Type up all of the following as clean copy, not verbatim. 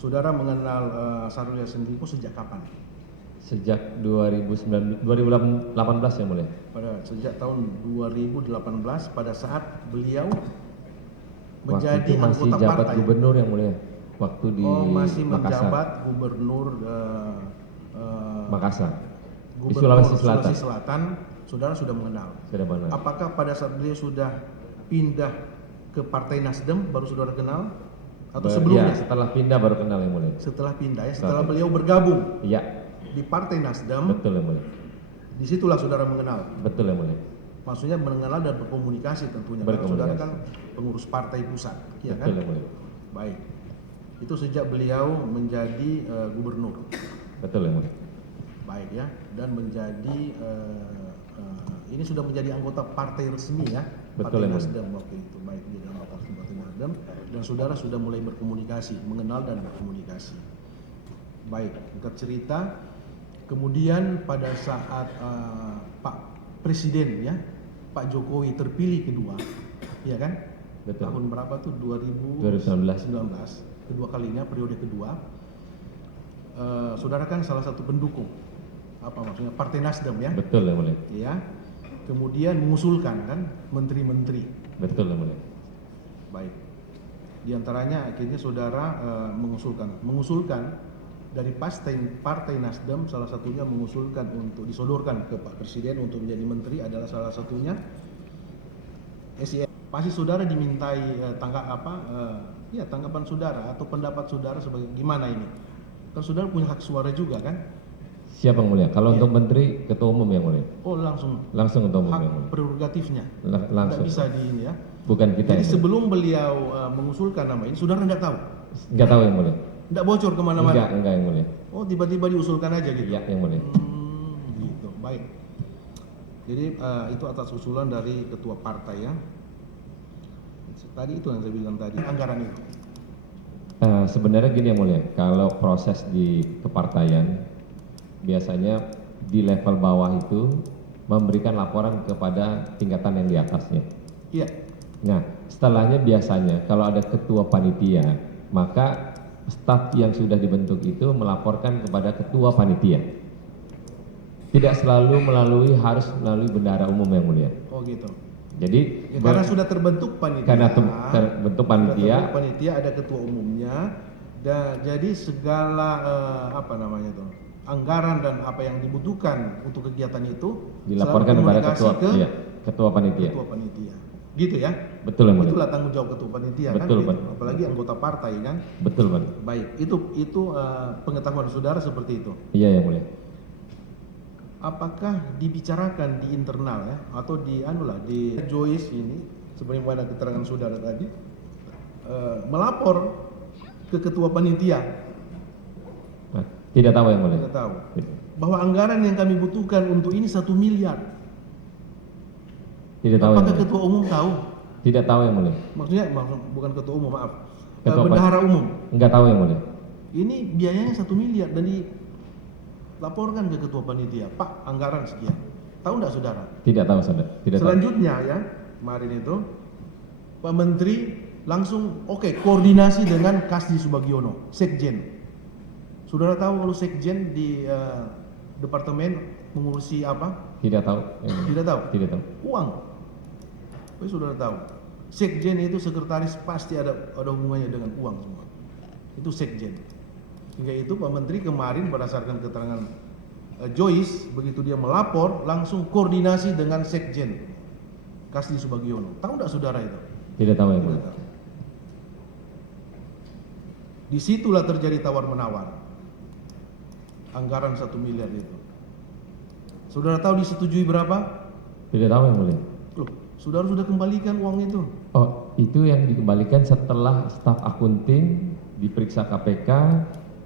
Saudara mengenal Syahrul Yassin Limpo sejak kapan? Sejak 2018 yang mulia. Sejak tahun 2018 pada saat beliau Waktu menjadi itu masih anggota jabat partai. gubernur yang mulia. Waktu di masih Makassar. menjabat gubernur Makassar. Di Gubernur Sulawesi Selatan. Selatan, saudara sudah mengenal. Sudah mengenal. Apakah pada saat beliau sudah pindah ke Partai Nasdem baru saudara kenal? Atau sebelumnya? Ya, setelah pindah baru kenal yang mulia. Setelah pindah ya, setelah beliau bergabung Iya. di Partai Nasdem. Betul yang mulia. Disitulah saudara mengenal. Betul yang mulia. Maksudnya mengenal dan berkomunikasi tentunya. Karena saudara kan pengurus partai pusat, ya kan? Betul yang mulia. Baik. Itu sejak beliau menjadi gubernur. Betul yang mulia. Baik ya, dan menjadi ini sudah menjadi anggota partai resmi ya, Betul, Partai Nasdem waktu itu. Baik, jadi anggota Partai Nasdem dan saudara sudah mulai berkomunikasi, mengenal dan berkomunikasi. Baik, singkat cerita, kemudian pada saat Pak Presiden ya, Pak Jokowi terpilih kedua, ya kan? Betul. Tahun berapa tuh? 2019. Kedua kalinya, periode kedua. Saudara kan salah satu pendukung, apa maksudnya, Partai Nasdem ya? Betul yang mulia. Ya. Kemudian mengusulkan kan menteri-menteri. Betul yang mulia. Baik. Di antaranya akhirnya saudara mengusulkan dari Partai Nasdem, salah satunya mengusulkan untuk disodorkan ke Pak Presiden untuk menjadi menteri adalah salah satunya SIM. Pasti saudara dimintai tanggapan saudara atau pendapat saudara sebagai gimana ini? Kan saudara punya hak suara juga kan? Siapa yang mulia? Kalau untuk menteri, ketua umum yang mulia. Oh langsung Langsung ketua umum hak yang mulia. prerogatifnya. Langsung. Tidak bisa di ini ya. Bukan kita. Jadi yang sebelum beliau mengusulkan nama ini, saudara tidak tahu? Enggak tahu yang mulia. Tidak bocor kemana-mana? Enggak yang mulia. Oh tiba-tiba diusulkan aja gitu? Iya yang mulia. Gitu, baik. Jadi itu atas usulan dari ketua partai ya. Tadi itu yang saya bilang tadi, anggaran itu. Sebenarnya gini yang mulia, kalau proses di kepartaian biasanya di level bawah itu memberikan laporan kepada tingkatan yang di atasnya. Iya. Nah, setelahnya biasanya kalau ada ketua panitia, maka staf yang sudah dibentuk itu melaporkan kepada ketua panitia. Tidak selalu harus melalui bendahara umum yang mulia. Oh gitu. Jadi ya, karena sudah terbentuk panitia. Karena terbentuk panitia. Panitia ada ketua umumnya. Dan jadi segala anggaran dan apa yang dibutuhkan untuk kegiatan itu dilaporkan kepada ketua panitia. Ketua panitia. Gitu ya? Betul yang mulia. Itulah tanggung jawab ketua panitia. Betul, kan? Gitu. Apalagi anggota partai kan? Betul, Pak. Baik, itu pengetahuan saudara seperti itu. Iya yang mulia. Apakah dibicarakan di internal ya atau di Joyce ini sebagaimana keterangan saudara tadi melapor ke ketua panitia? Nah, tidak tahu yang mulia. Tidak tahu. Bahwa anggaran yang kami butuhkan untuk ini 1 miliar. Tidak tahu. Apakah ketua umum tahu? Tidak tahu yang mulia. Maksudnya bukan ketua umum, maaf. Ketua bendahara umum. Enggak tahu yang mulia. Ini biayanya 1 miliar dan dilaporkan ke ketua panitia. Pak, anggaran sekian. Tahu enggak saudara? Tidak tahu saudara. Selanjutnya ya, kemarin itu Pak Menteri langsung koordinasi dengan Kasdi Subagiono, Sekjen. Saudara tahu kalau Sekjen di departemen mengurusi apa? Tidak tahu. Tidak tahu? Tidak tahu. Uang. Tapi saudara tahu, Sekjen itu sekretaris pasti ada hubungannya dengan uang semua. Itu Sekjen. Hingga itu Pak Menteri kemarin berdasarkan keterangan Joyce, begitu dia melapor langsung koordinasi dengan Sekjen Kasdi Subagiono. Tahu enggak saudara itu? Tidak tahu yang mulia. Disitulah terjadi tawar-menawar. Anggaran 1 miliar itu. Saudara tahu disetujui berapa? Tidak tahu yang mulia. Loh, saudara sudah kembalikan uang itu. Oh, itu yang dikembalikan setelah staf akunting diperiksa KPK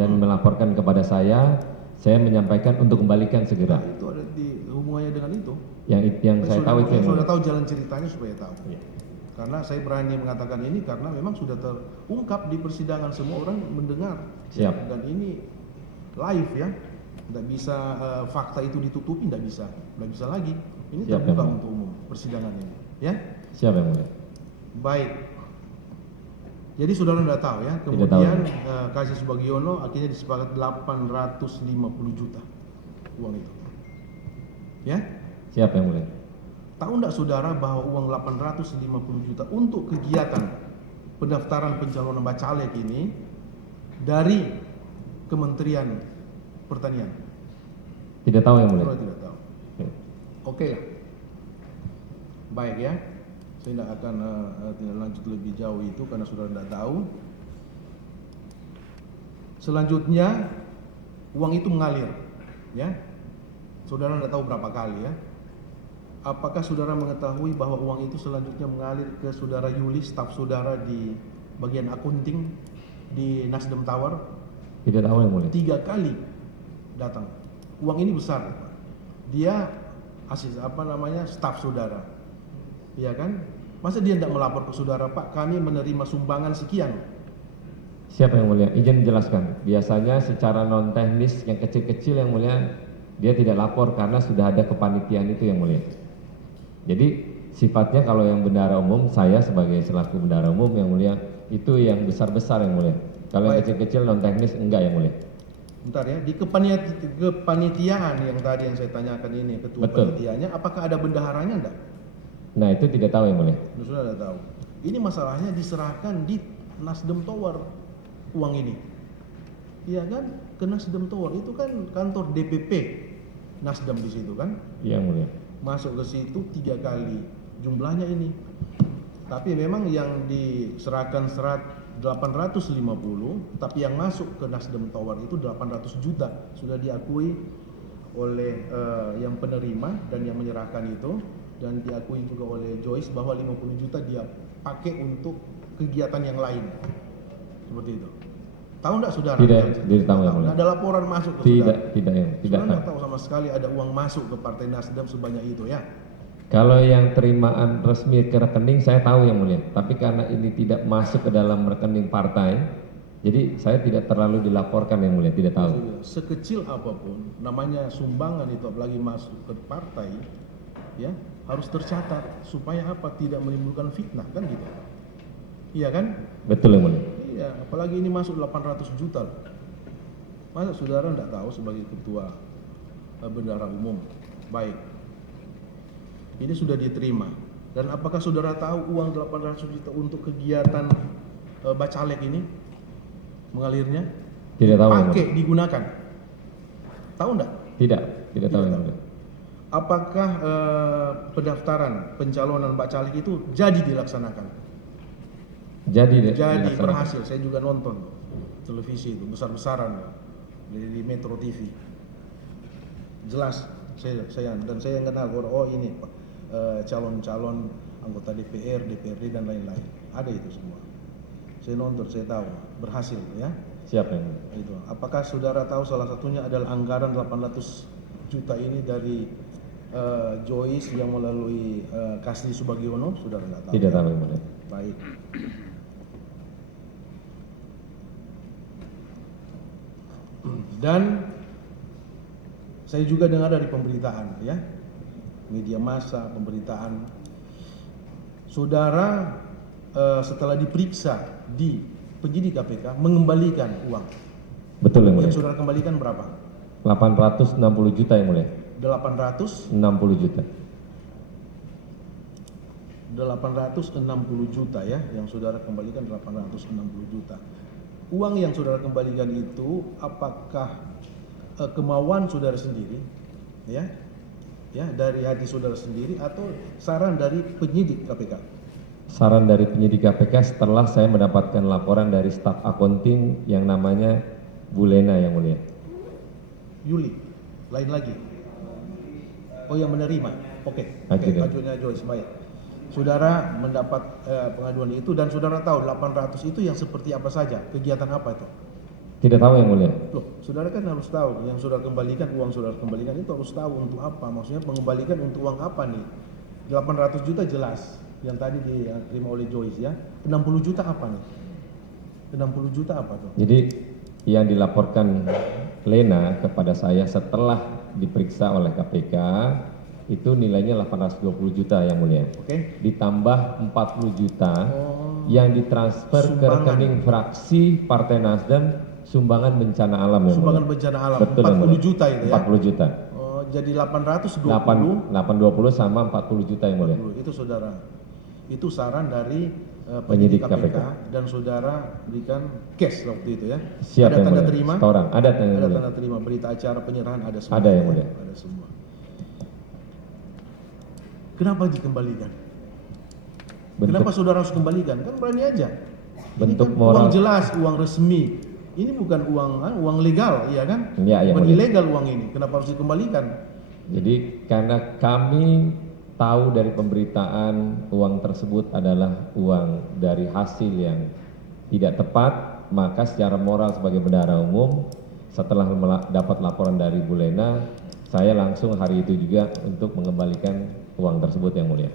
dan melaporkan kepada saya menyampaikan untuk kembalikan segera. Nah, itu ada di hubungannya dengan itu. Yang saya tahu itu yang sudah tahu jalan ceritanya supaya tahu. Ya. Karena saya berani mengatakan ini karena memang sudah terungkap di persidangan, semua orang mendengar. Siap. Dan ini live ya, tidak bisa fakta itu ditutupi, tidak bisa lagi. Ini Siap, terbuka ya, untuk umum persidangan ini, ya. Siap yang mulia. Baik. Jadi saudara tidak tahu ya. Tidak tahu. Kemudian Kasih Subagiono akhirnya disepakati 850 juta uang itu. Ya? Siapa yang mulia? Tahu tidak saudara bahwa uang 850 juta untuk kegiatan pendaftaran pencalonan bacalek ini dari Kementerian Pertanian? Tidak tahu yang mulia. Saudara tidak tahu. Oke. Oke lah. Baik ya. Saya tidak akan tidak lanjut lebih jauh itu karena saudara tidak tahu. Selanjutnya uang itu mengalir, ya. Saudara tidak tahu berapa kali ya. Apakah saudara mengetahui bahwa uang itu selanjutnya mengalir ke saudara Yuli, staf saudara di bagian akunting di Nasdem Tower? Tidak tahu yang mulia. 3 kali datang. Uang ini besar. Dia staf saudara. Iya kan? Masa dia tidak melapor ke saudara, Pak, kami menerima sumbangan sekian. Siapa yang mulia? Izin jelaskan. Biasanya secara non teknis yang kecil-kecil yang mulia dia tidak lapor karena sudah ada kepanitiaan itu yang mulia. Jadi sifatnya kalau yang bendahara umum, saya sebagai selaku bendahara umum yang mulia, itu yang besar-besar yang mulia. Kalau yang kecil-kecil non teknis enggak yang mulia. Bentar ya, di kepanitiaan yang tadi yang saya tanyakan ini, ketua Betul. panitianya, apakah ada bendaharanya enggak? Nah itu tidak tahu yang mulia. Sudah ada tahu. Ini masalahnya diserahkan di Nasdem Tower uang ini. Iya kan? Ke Nasdem Tower itu kan kantor DPP Nasdem di situ kan? Iya yang mulia. Masuk ke situ 3 kali jumlahnya ini. Tapi memang yang diserahkan 850, tapi yang masuk ke Nasdem Tower itu 800 juta. Sudah diakui oleh yang penerima dan yang menyerahkan itu, dan diakui juga oleh Joyce bahwa 50 juta dia pakai untuk kegiatan yang lain. Seperti itu. Tahu enggak saudara? Tidak tahu yang mulia. Ada laporan masuk ke Tidak, saudara? tidak yang tidak Saudara tahu. enggak tahu sama sekali ada uang masuk ke Partai Nasdem sebanyak itu ya? Kalau yang terimaan resmi ke rekening saya tahu yang mulia, tapi karena ini tidak masuk ke dalam rekening partai, jadi saya tidak terlalu dilaporkan yang mulia, tidak tahu. Sekecil apapun, namanya sumbangan itu apalagi masuk ke partai, ya harus tercatat supaya apa? Tidak menimbulkan fitnah kan gitu. Iya kan? Betul yang mulia. Iya, apalagi ini masuk 800 juta. Masa saudara tidak tahu sebagai ketua bendahara umum? Baik. Ini sudah diterima. Dan apakah saudara tahu uang 800 juta untuk kegiatan bacalek ini mengalirnya? Tidak tahu yang Pakai mulia. digunakan. Tahu enggak? Tidak tahu yang mulia. Apakah pendaftaran pencalonan bacalek itu jadi dilaksanakan? Jadi Jadi berhasil. Saya juga nonton televisi itu besar-besaran di Metro TV. Jelas saya kenal orang, oh ini calon-calon anggota DPR, DPRD dan lain-lain. Ada itu semua. Saya nonton, saya tahu berhasil ya. Siapa yang mulia? Itu. Apakah saudara tahu salah satunya adalah anggaran 800 juta ini dari Joyce yang melalui Kasih Subagiono? Saudara nggak tahu? Tidak tahu yang mulia. Baik. Dan saya juga dengar dari pemberitaan ya, media massa, pemberitaan, saudara setelah diperiksa di penyidik KPK mengembalikan uang. Betul yang mulia. Yang saudara kembalikan berapa? 860 juta yang mulia. 860 juta. juta ya, yang saudara kembalikan 860 juta. Uang yang saudara kembalikan itu apakah kemauan saudara sendiri, ya, dari hati saudara sendiri atau saran dari penyidik KPK? Saran dari penyidik KPK setelah saya mendapatkan laporan dari staf akunting yang namanya Bu Lena yang mulia. Yuli, lain lagi. Oh yang menerima, oke. Ajuannya Joyce, baik. Saudara mendapat pengaduan itu dan saudara tahu 800 itu yang seperti apa saja, kegiatan apa itu? Tidak tahu yang mulia. Loh, saudara kan harus tahu yang saudara kembalikan, uang saudara kembalikan itu harus tahu untuk apa, maksudnya mengembalikan untuk uang apa nih? 800 juta jelas, yang tadi diterima oleh Joyce ya. 60 juta apa nih? 60 juta apa tuh? Jadi yang dilaporkan Lena kepada saya setelah diperiksa oleh KPK itu nilainya 820 juta yang mulia. Oke. Ditambah 40 juta Oh, yang ditransfer ke sumbangan. rekening fraksi Partai Nasdem sumbangan bencana alam yang Sumbangan mulia. bencana alam Betul, yang 40 mulia. juta itu ya. 40 juta. Oh, jadi 820. 820 sama 40 juta yang mulia. Itu saudara. Itu saran dari Penyidik penyidik KPK, KPK. dan saudara berikan cash waktu itu ya. Siap Ada yang tanda mulia. terima. Setoran. Ada yang Ada mulia. tanda terima, berita acara penyerahan ada semua. Ada yang ya. mulia. Ada semua. Kenapa dikembalikan? Kenapa saudara harus kembalikan? Kan berani aja. Bentuk Ini kan moral. uang jelas, uang resmi. Ini bukan uang legal, iya kan? Iya, Bukan mulia. ilegal uang ini. Kenapa harus dikembalikan? Jadi karena kami tahu dari pemberitaan uang tersebut adalah uang dari hasil yang tidak tepat, maka secara moral sebagai bendahara umum setelah dapat laporan dari Bu Lena, saya langsung hari itu juga untuk mengembalikan uang tersebut yang mulia.